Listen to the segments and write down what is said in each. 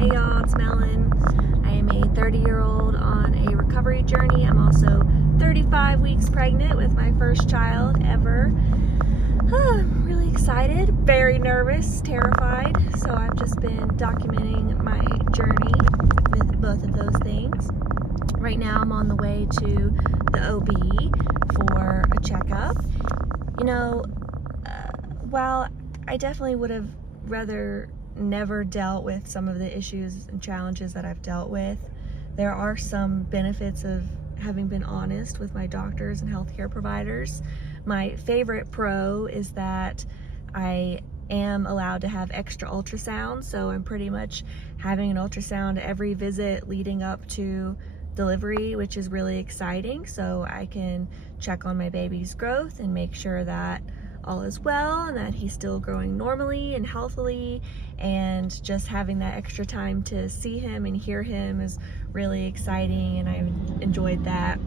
Hey y'all, it's Melon. I am a 30-year-old on a recovery journey. I'm also 35 weeks pregnant with my first child ever. I'm really excited, very nervous, terrified. So I've just been documenting my journey with both of those things. Right now I'm on the way to the OB for a checkup. You know, while I definitely would have rather never dealt with some of the issues and challenges that I've dealt with, there are some benefits of having been honest with my doctors and healthcare providers. My favorite pro is that I am allowed to have extra ultrasound, so I'm pretty much having an ultrasound every visit leading up to delivery, which is really exciting, so I can check on my baby's growth and make sure that all is well and that he's still growing normally and healthily, and just having that extra time to see him and hear him is really exciting, and I've enjoyed that.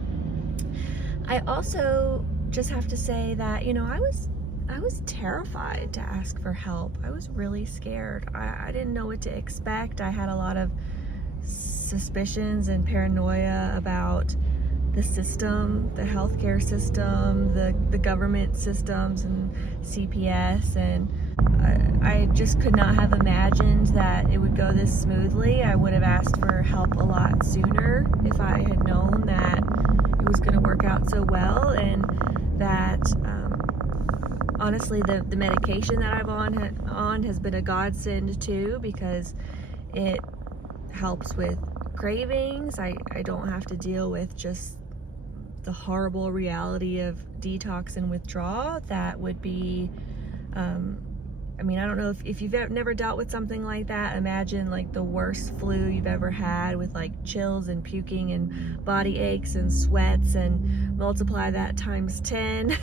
I also just have to say that, you know, I was terrified to ask for help. I was really scared. I didn't know what to expect. I had a lot of suspicions and paranoia about the system, the healthcare system, the government systems and CPS, and I just could not have imagined that it would go this smoothly. I would have asked for help a lot sooner if I had known that it was going to work out so well, and that honestly the medication that I'm on has been a godsend too, because it helps with cravings. I don't have to deal with just the horrible reality of detox and withdrawal that would be, I mean, I don't know if you've never dealt with something like that. Imagine like the worst flu you've ever had with like chills and puking and body aches and sweats, and multiply that times 10.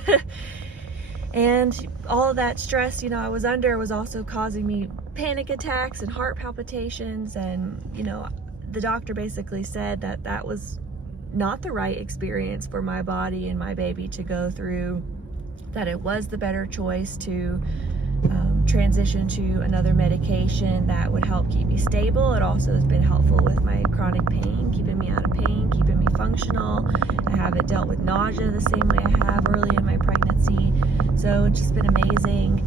And all of that stress, you know, I was under was also causing me panic attacks and heart palpitations, and, you know, the doctor basically said that that was not the right experience for my body and my baby to go through, that it was the better choice to transition to another medication that would help keep me stable. It also has been helpful with my chronic pain, keeping me out of pain, keeping me functional. I haven't dealt with nausea the same way I have early in my pregnancy, so it's just been amazing.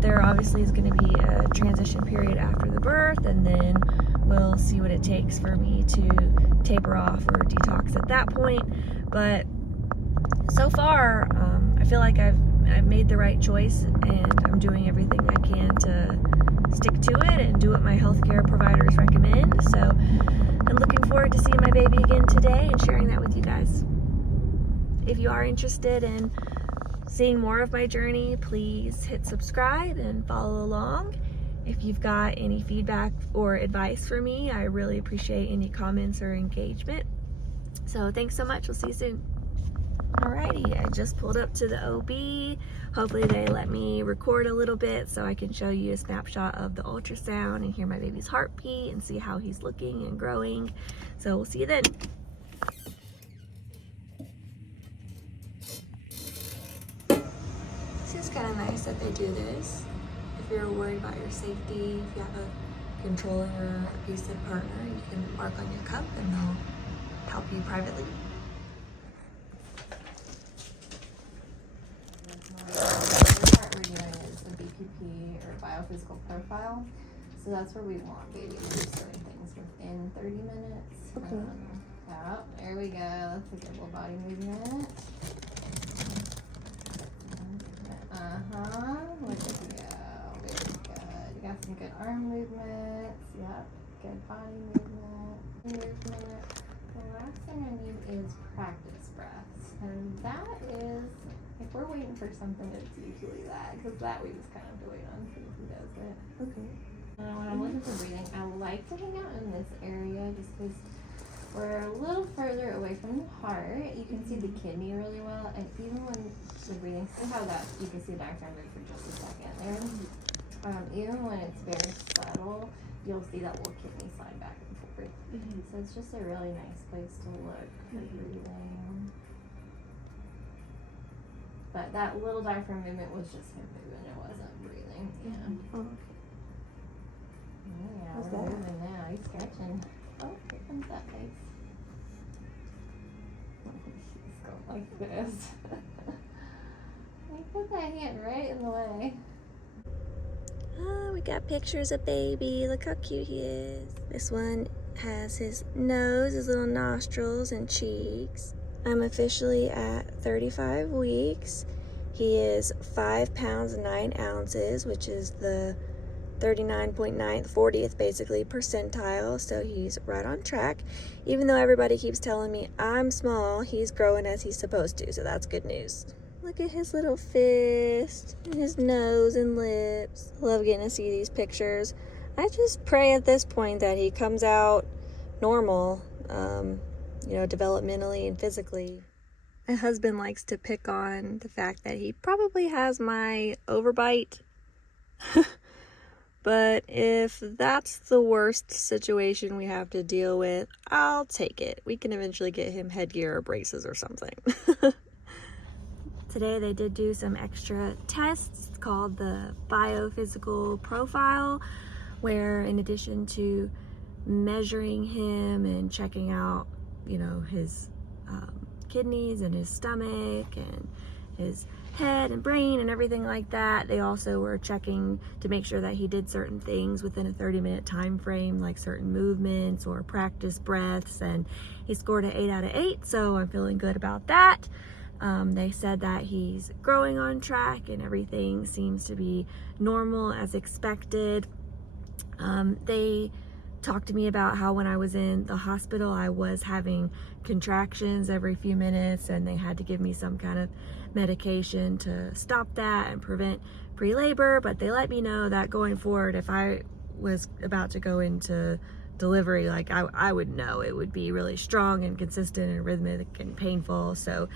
There obviously is going to be a transition period after the birth, and then we'll see what it takes for me to taper off or detox at that point. But so far, I feel like I've made the right choice, and I'm doing everything I can to stick to it and do what my healthcare providers recommend. So I'm looking forward to seeing my baby again today and sharing that with you guys. If you are interested in seeing more of my journey, please hit subscribe and follow along. If you've got any feedback or advice for me, I really appreciate any comments or engagement. So thanks so much. We'll see you soon. Alrighty, I just pulled up to the OB. Hopefully they let me record a little bit so I can show you a snapshot of the ultrasound and hear my baby's heartbeat and see how he's looking and growing. So we'll see you then. This is kind of nice that they do this. If you're worried about your safety, if you have a controlling or abusive partner, you can mark on your cup and they'll help you privately. Biophysical profile, so that's where we want baby to do certain things within 30 minutes. Okay. Yeah, there we go. That's a good little body movement. Look at you go. Very good. You got some good arm movements. Yep. Good body movement. The last thing I need is practice breaths, and that is, if we're waiting for something, it's usually that, because that we just kind of have to wait on see who does it. Okay. When I'm looking for breathing, I like to hang out in this area just because we're a little further away from the heart. You can see the kidney really well, and even when we're breathing, see how that you can see the diaphragm move for just a second there. Even when it's very subtle, you'll see that little kidney slide back and forth. So it's just a really nice place to look for breathing. But that little diaphragm movement was just him moving, it wasn't breathing. Yeah. Oh, Yeah, how's we're that? moving now. touching. Oh, here comes that face. She's going like this. I put that hand right in the way. Oh, we got pictures of baby. Look how cute he is. This one has his nose, his little nostrils and cheeks. I'm officially at 35 weeks. He is 5 pounds 9 ounces, which is the 39.9th, 40th basically percentile, so he's right on track. Even though everybody keeps telling me I'm small, he's growing as he's supposed to, so that's good news. Look at his little fist and his nose and lips. I love getting to see these pictures. I just pray at this point that he comes out normal, developmentally and physically. My husband likes to pick on the fact that he probably has my overbite. But if that's the worst situation we have to deal with, I'll take it. We can eventually get him headgear or braces or something. Today they did do some extra tests called the biophysical profile, where in addition to measuring him and checking out, his kidneys and his stomach and his head and brain and everything like that, they also were checking to make sure that he did certain things within a 30-minute time frame, like certain movements or practice breaths, and he scored an 8 out of 8, so I'm feeling good about that. They said that he's growing on track and everything seems to be normal as expected. They talked to me about how when I was in the hospital I was having contractions every few minutes, and they had to give me some kind of medication to stop that and prevent pre-labor, but they let me know that going forward, if I was about to go into delivery, like I would know it would be really strong and consistent and rhythmic and painful. So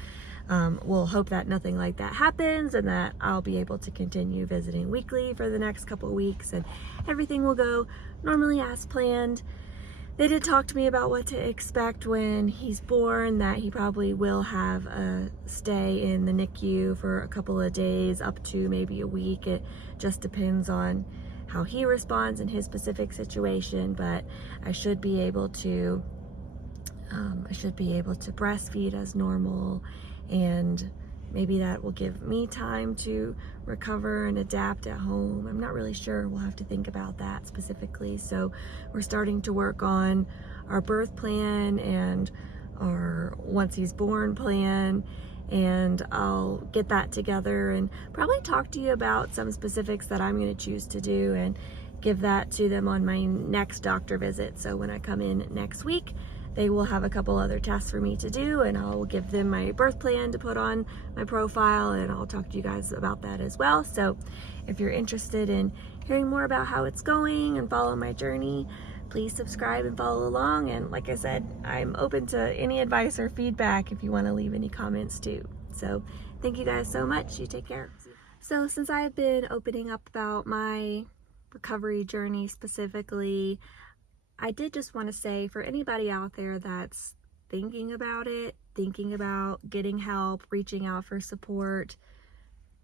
we'll hope that nothing like that happens and that I'll be able to continue visiting weekly for the next couple of weeks and everything will go normally as planned. They did talk to me about what to expect when he's born, that he probably will have a stay in the NICU for a couple of days, up to maybe a week. It just depends on how he responds in his specific situation, but I should be able to breastfeed as normal, and maybe that will give me time to recover and adapt at home. I'm not really sure. We'll have to think about that specifically. So we're starting to work on our birth plan and our once he's born plan, and I'll get that together and probably talk to you about some specifics that I'm going to choose to do and give that to them on my next doctor visit. So when I come in next week, they will have a couple other tests for me to do, and I'll give them my birth plan to put on my profile, and I'll talk to you guys about that as well. So if you're interested in hearing more about how it's going and follow my journey, please subscribe and follow along. And like I said, I'm open to any advice or feedback if you want to leave any comments too. So thank you guys so much. You take care. So since I've been opening up about my recovery journey specifically, I did just want to say, for anybody out there that's thinking about it, thinking about getting help, reaching out for support,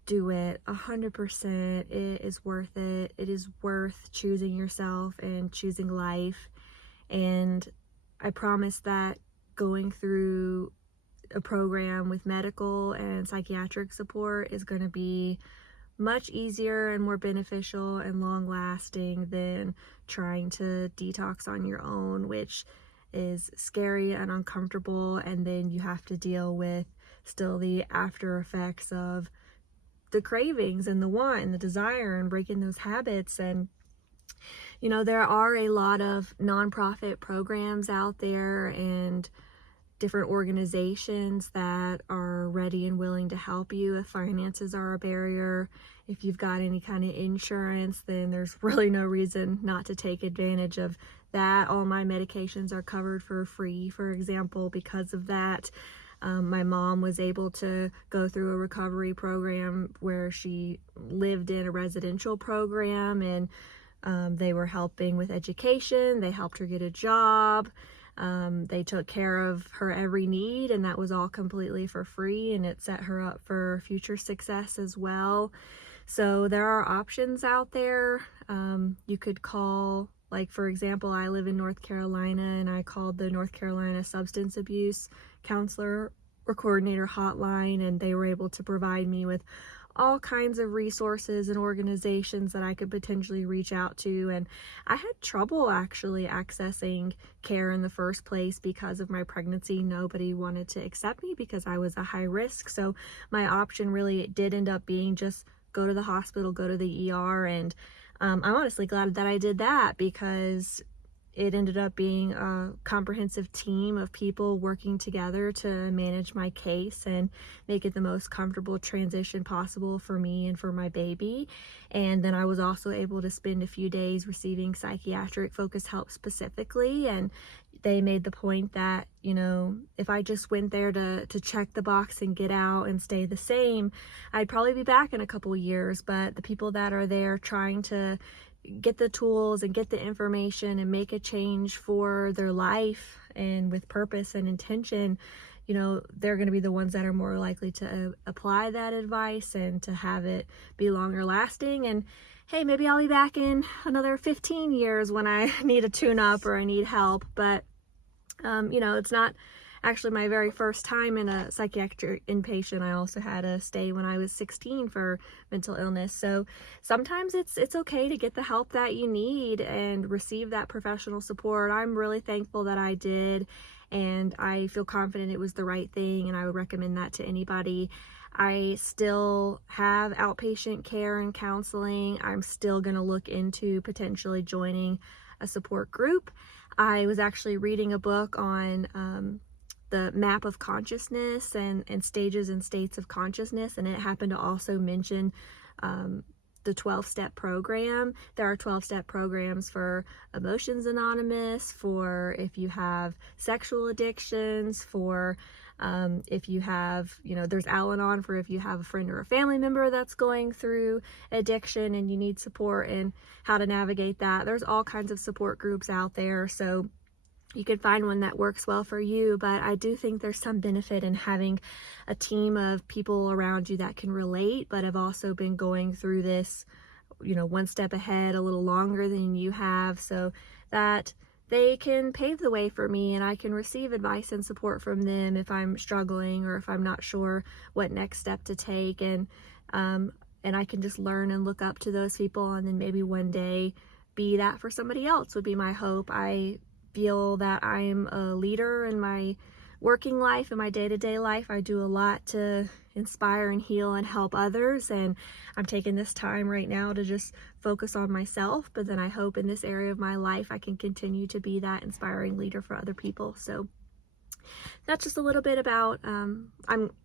do it 100%. It is worth it. It is worth choosing yourself and choosing life. And I promise that going through a program with medical and psychiatric support is going to be much easier and more beneficial and long lasting than trying to detox on your own, which is scary and uncomfortable, and then you have to deal with still the after effects of the cravings and the want and the desire and breaking those habits. And there are a lot of nonprofit programs out there and different organizations that are ready and willing to help you if finances are a barrier. If you've got any kind of insurance, then there's really no reason not to take advantage of that. All my medications are covered for free, for example, because of that. My mom was able to go through a recovery program where she lived in a residential program, and they were helping with education. They helped her get a job. They took care of her every need, and that was all completely for free, and it set her up for future success as well. So there are options out there. You could call Like, for example, I live in North Carolina, and I called the North Carolina Substance Abuse Counselor or Coordinator hotline, and they were able to provide me with all kinds of resources and organizations that I could potentially reach out to. And I had trouble actually accessing care in the first place because of my pregnancy. Nobody wanted to accept me because I was a high risk. So my option really did end up being just go to the hospital, go to the ER. And I'm honestly glad that I did that, because it ended up being a comprehensive team of people working together to manage my case and make it the most comfortable transition possible for me and for my baby. And then I was also able to spend a few days receiving psychiatric focused help specifically. And they made the point that, you know, if I just went there to check the box and get out and stay the same, I'd probably be back in a couple years. But the people that are there trying to get the tools and get the information and make a change for their life and with purpose and intention, you know, they're going to be the ones that are more likely to apply that advice and to have it be longer lasting. And hey, maybe I'll be back in another 15 years when I need a tune up or I need help. But you know, it's not actually my very first time in a psychiatric inpatient. I also had a stay when I was 16 for mental illness. So sometimes it's okay to get the help that you need and receive that professional support. I'm really thankful that I did, and I feel confident it was the right thing, and I would recommend that to anybody. I still have outpatient care and counseling. I'm still going to look into potentially joining a support group. I was actually reading a book on the map of consciousness and stages and states of consciousness, and it happened to also mention the 12-step program. There are 12-step programs for Emotions Anonymous, for if you have sexual addictions, for if you have, you know, there's Al-Anon for if you have a friend or a family member that's going through addiction and you need support and how to navigate that. There's all kinds of support groups out there, so you can find one that works well for you. But I do think there's some benefit in having a team of people around you that can relate, but have also been going through this, you know, one step ahead a little longer than you have, so that they can pave the way for me and I can receive advice and support from them if I'm struggling or if I'm not sure what next step to take. And I can just learn and look up to those people, and then maybe one day be that for somebody else would be my hope. I feel that I'm a leader in my working life and my day-to-day life. I do a lot to inspire and heal and help others, and I'm taking this time right now to just focus on myself, but then I hope in this area of my life I can continue to be that inspiring leader for other people. So that's just a little bit about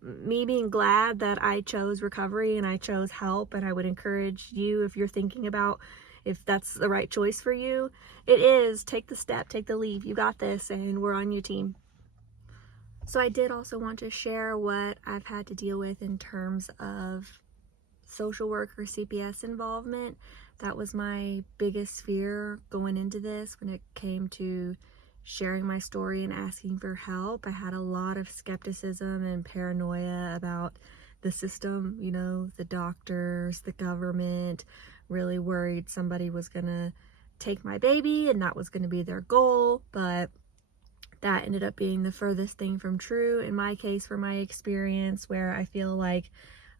me being glad that I chose recovery and I chose help. And I would encourage you, if you're thinking about if that's the right choice for you, it is. Take the step, take the leap. You got this, and we're on your team. So I did also want to share what I've had to deal with in terms of social worker CPS involvement. That was my biggest fear going into this when it came to sharing my story and asking for help. I had a lot of skepticism and paranoia about the system, you know, the doctors, the government. Really worried somebody was gonna take my baby and that was gonna be their goal, but that ended up being the furthest thing from true in my case, for my experience, where I feel like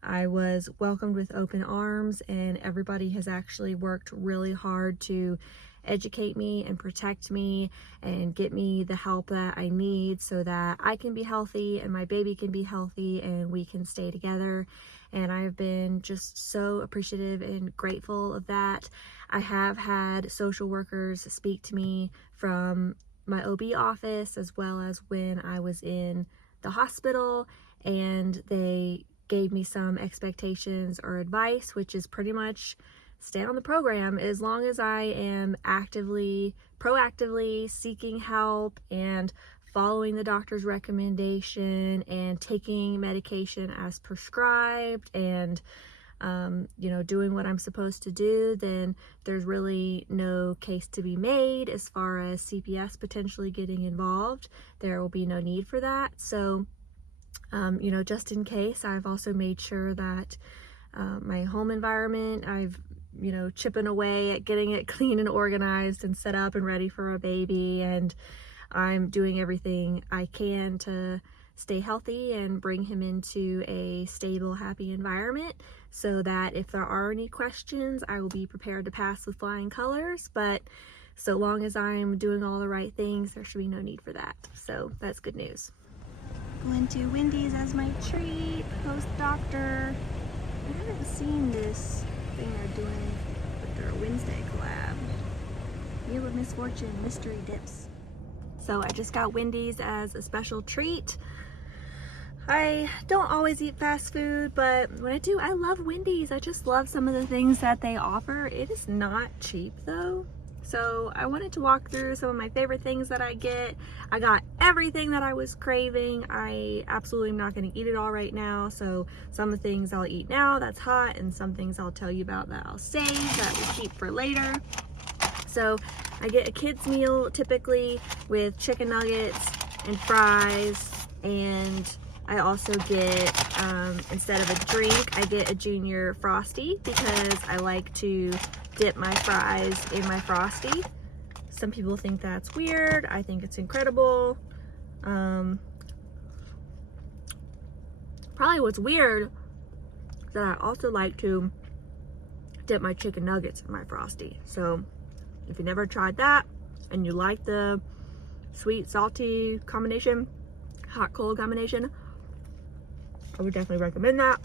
I was welcomed with open arms, and everybody has actually worked really hard to educate me and protect me and get me the help that I need so that I can be healthy and my baby can be healthy and we can stay together. And I've been just so appreciative and grateful of that. I have had social workers speak to me from my OB office as well as when I was in the hospital, and they gave me some expectations or advice, which is pretty much stay on the program as long as I am proactively seeking help and following the doctor's recommendation and taking medication as prescribed and you know, doing what I'm supposed to do, then there's really no case to be made as far as CPS potentially getting involved. There will be no need for that. So you know, just in case, I've also made sure that my home environment, I've you know, chipping away at getting it clean and organized and set up and ready for a baby. And I'm doing everything I can to stay healthy and bring him into a stable, happy environment so that if there are any questions, I will be prepared to pass with flying colors. But so long as I'm doing all the right things, there should be no need for that. So that's good news. Going to Wendy's as my treat, post-doctor. I haven't seen this thing they're doing with their Wednesday collab. Wheel of Misfortune mystery dips. So I just got Wendy's as a special treat. I don't always eat fast food, but when I do, I love Wendy's. I just love some of the things that they offer. It is not cheap though. So I wanted to walk through some of my favorite things that I get. I got everything that I was craving. I absolutely am not going to eat it all right now. So some of the things I'll eat now that's hot, and some things I'll tell you about that I'll save, that we keep for later. So I get a kid's meal typically with chicken nuggets and fries, and I also get, instead of a drink, I get a junior Frosty because I like to dip my fries in my Frosty. Some people think that's weird. I think it's incredible. Probably what's weird is that I also like to dip my chicken nuggets in my Frosty. So if you never tried that and you like the sweet, salty combination, hot, cold combination, I would definitely recommend that.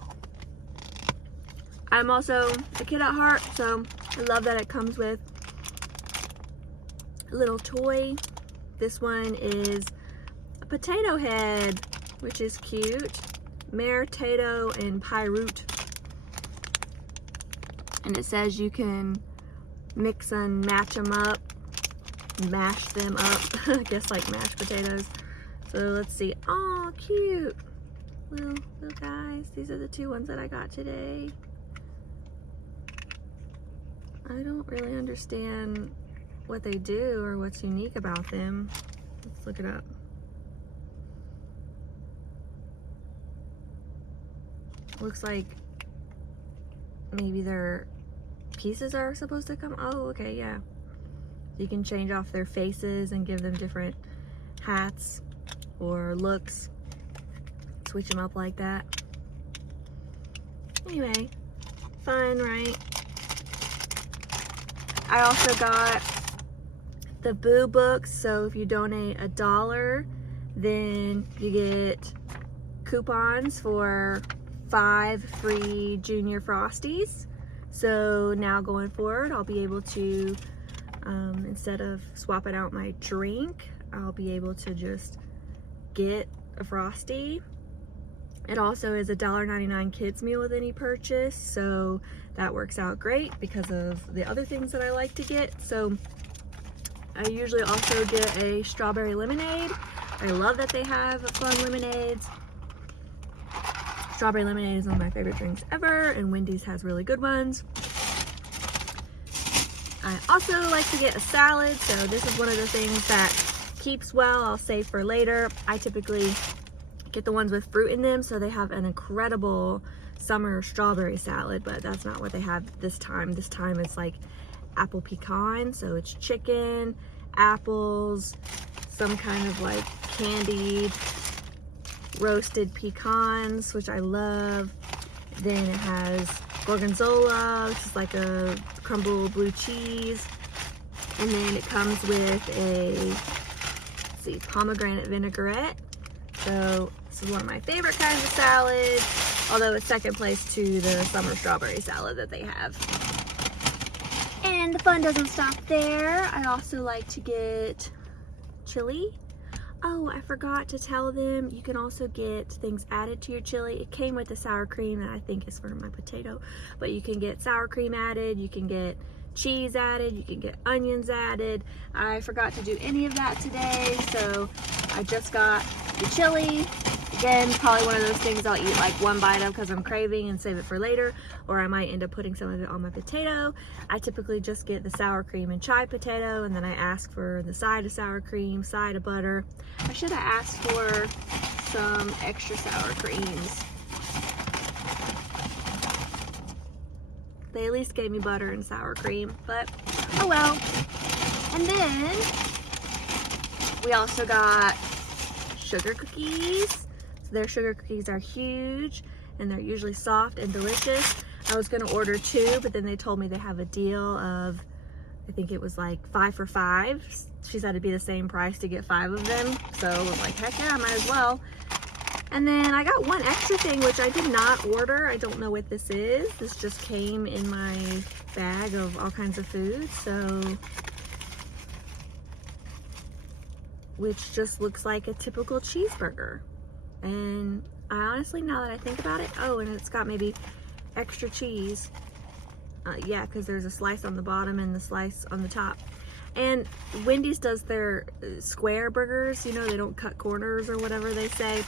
I'm also a kid at heart, so I love that it comes with a little toy. This one is a potato head, which is cute. Mare, tato, and pie root. And it says you can mix and match them up, mash them up, I guess like mashed potatoes. So let's see. Oh, cute. Little guys. These are the two ones that I got today. I don't really understand what they do or what's unique about them. Let's look it up. Looks like maybe their pieces are supposed to come. Oh, okay, yeah. You can change off their faces and give them different hats or looks. Switch them up like that. Anyway, fun, right? I also got the Boo books. So if you donate $1, then you get coupons for 5 free Junior Frosties. So now going forward, I'll be able to, instead of swapping out my drink, I'll be able to just get a Frosty. It also is a $1.99 kids meal with any purchase, so that works out great because of the other things that I like to get. So I usually also get a strawberry lemonade. I love that they have fun lemonades. Strawberry lemonade is one of my favorite drinks ever, and Wendy's has really good ones. I also like to get a salad, so this is one of the things that keeps well. I'll save for later. I typically get the ones with fruit in them, so they have an incredible summer strawberry salad, but that's not what they have this time. This time it's like apple pecan, so it's chicken, apples, some kind of like candied roasted pecans, which I love. Then it has gorgonzola, which is like a crumbled blue cheese, and then it comes with a, let's see, pomegranate vinaigrette. So this is one of my favorite kinds of salads, although it's second place to the summer strawberry salad that they have. And the fun doesn't stop there. I also like to get chili. Oh, I forgot to tell them, you can also get things added to your chili. It came with the sour cream that I think is for my potato, but you can get sour cream added, you can get cheese added, you can get onions added. I forgot to do any of that today, so I just got the chili. Again, probably one of those things I'll eat like one bite of because I'm craving and save it for later, or I might end up putting some of it on my potato. I typically just get the sour cream and chive potato, and then I ask for the side of sour cream, side of butter. I should have asked for some extra sour creams. They at least gave me butter and sour cream, but oh well. And then we also got sugar cookies. So their sugar cookies are huge and they're usually soft and delicious. I was gonna order 2, but then they told me they have a deal of, I think it was like 5 for $5. She said it'd be the same price to get 5 of them. So I was like, heck yeah, I might as well. And then I got one extra thing, which I did not order. I don't know what this is. This just came in my bag of all kinds of food. So, which just looks like a typical cheeseburger. And I honestly, now that I think about it, oh, and it's got maybe extra cheese. Yeah, because there's a slice on the bottom and the slice on the top. And Wendy's does their square burgers. You know, they don't cut corners or whatever they say.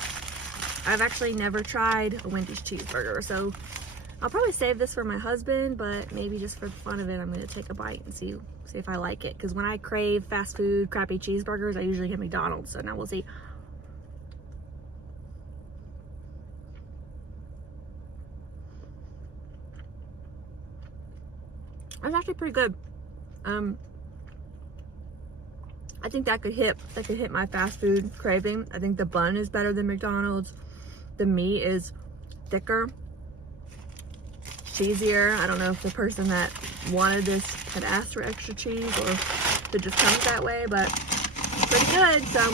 I've actually never tried a Wendy's cheeseburger, so I'll probably save this for my husband, but maybe just for the fun of it, I'm gonna take a bite and see if I like it. Because when I crave fast food, crappy cheeseburgers, I usually get McDonald's, so now we'll see. That's actually pretty good. I think that could hit my fast food craving. I think the bun is better than McDonald's. The meat is thicker, cheesier. I don't know if the person that wanted this had asked for extra cheese or if it just comes that way, but it's pretty good. So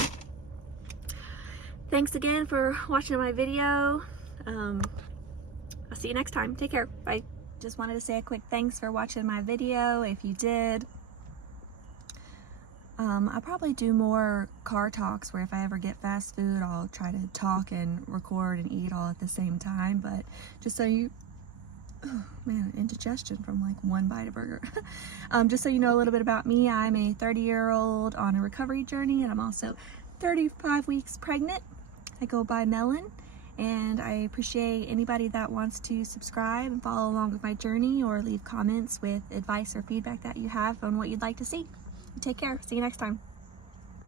thanks again for watching my video. I'll see you next time. Take care. Bye. Just wanted to say a quick thanks for watching my video. If you did, I'll probably do more car talks where if I ever get fast food, I'll try to talk and record and eat all at the same time. But just so you, oh man, indigestion from like one bite of burger. Just so you know a little bit about me, I'm a 30-year-old on a recovery journey, and I'm also 35 weeks pregnant. I go by Melon, and I appreciate anybody that wants to subscribe and follow along with my journey or leave comments with advice or feedback that you have on what you'd like to see. Take care. See you next time.